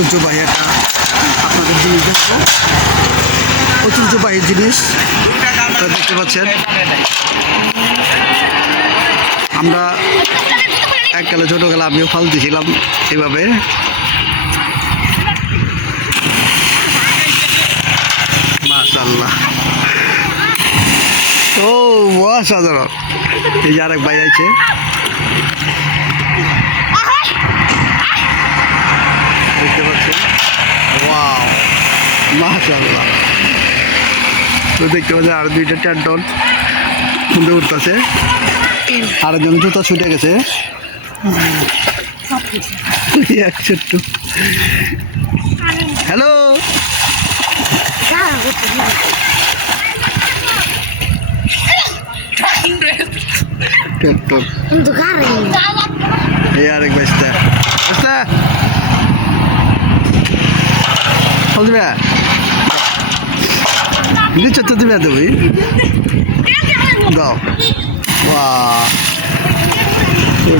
ঐতিহ্যবাহী একটা আপনাদের জিনিস দেখবো। ঐতিহ্যবাহী জিনিস দেখতে পাচ্ছেন। আমরা এককালে ছোটোবেলা আমিও ফল দিয়েছিলাম এভাবে। মাশাআল্লাহ, ও অসাধারণ। এই যে আরেক ভাই আছে, দেখতে পাচ্ছেন। ওয়াও, মাশাআল্লাহ। তো দেখতে পাচ্ছেন আর দুইটা ট্যান্টন সুন্দর উঠতেছে। আরেকজন জুতা ছুটে গেছে। ছোট্ট হ্যালো, এই আরেক বাস্তা বাস্তা দিবে দিচ্ছ তো দিবে তুমি দাও।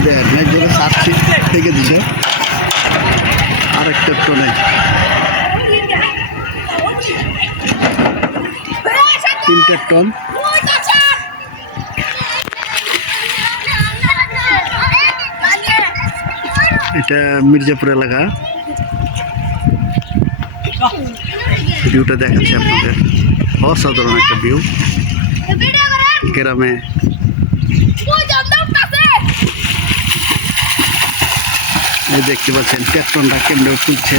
দেন একজনে সাতটি থেকে দিছে, আরেকটা টনে তিনটে টন। এটা মির্জাপুর এলাকা। ভিউটা দেখাচ্ছি আপনাদের, অসাধারণ একটা ভিউ। গ্রামে এই দেখতে পাচ্ছেন পেট্রনটা কেমনে তুলছে।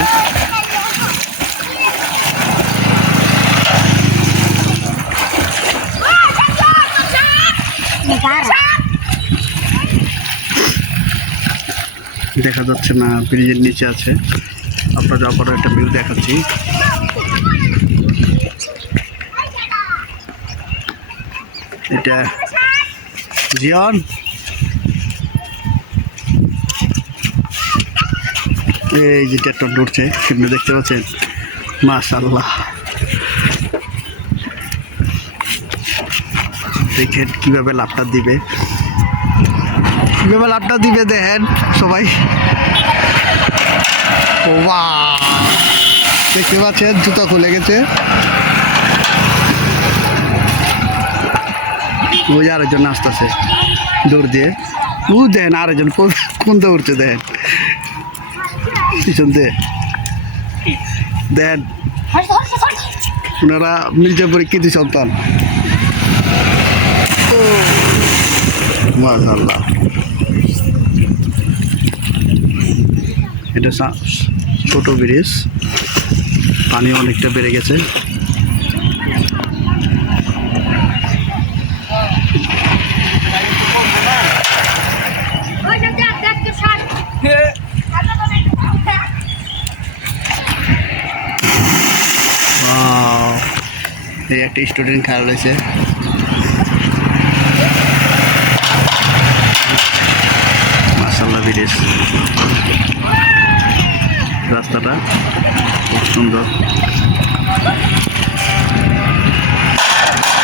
দেখা যাচ্ছে না, ব্রিজের নিচে আছে। আপনাদের আবার একটা ভিউ দেখাচ্ছি। এটা জিয়ান, এই যে ট্রাক্টর উঠছে কেমনে দেখতে পাচ্ছেন। মাশাআল্লাহ, দেখেন কিভাবে লাভটা দিবে, কিভাবে লাভটা দিবে দেখেন সবাই। দেখতে পাচ্ছেন জুতা খুলে গেছে। ওই আরেকজন আসতেছে দৌড় দিয়ে, ও দেখেন আরেকজন কোন দৌড়তে দেখেন পিছন দিয়ে। দেখেন ওনারা মির্জাপুরে কৃতি সন্তান। মাশাআল্লাহ, এটা ছোট ব্রিজ, পানি অনেকটা বেড়ে গেছে। এই একটা স্টুডেন্ট খেলা রয়েছে। মাশাআল্লাহ, ব্রিজ রাস্তাটা খুব সুন্দর।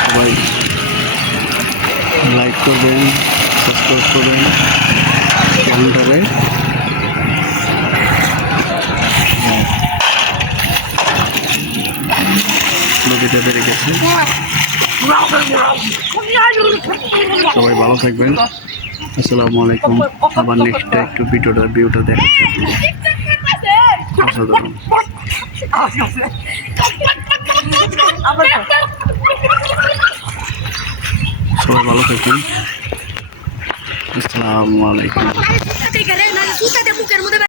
সবাই লাইক করবেন, সাবস্ক্রাইব করবেন চ্যানেলটারে। নদীটা বেড়ে গেছে। সবাই ভালো থাকবেন, আসসালামু আলাইকুম। আবার নেক্সট একটু ভিউটা দেখাচ্ছি। অসাধারণ। সবাই ভালো থাকবেন, আসসালামু আলাইকুম।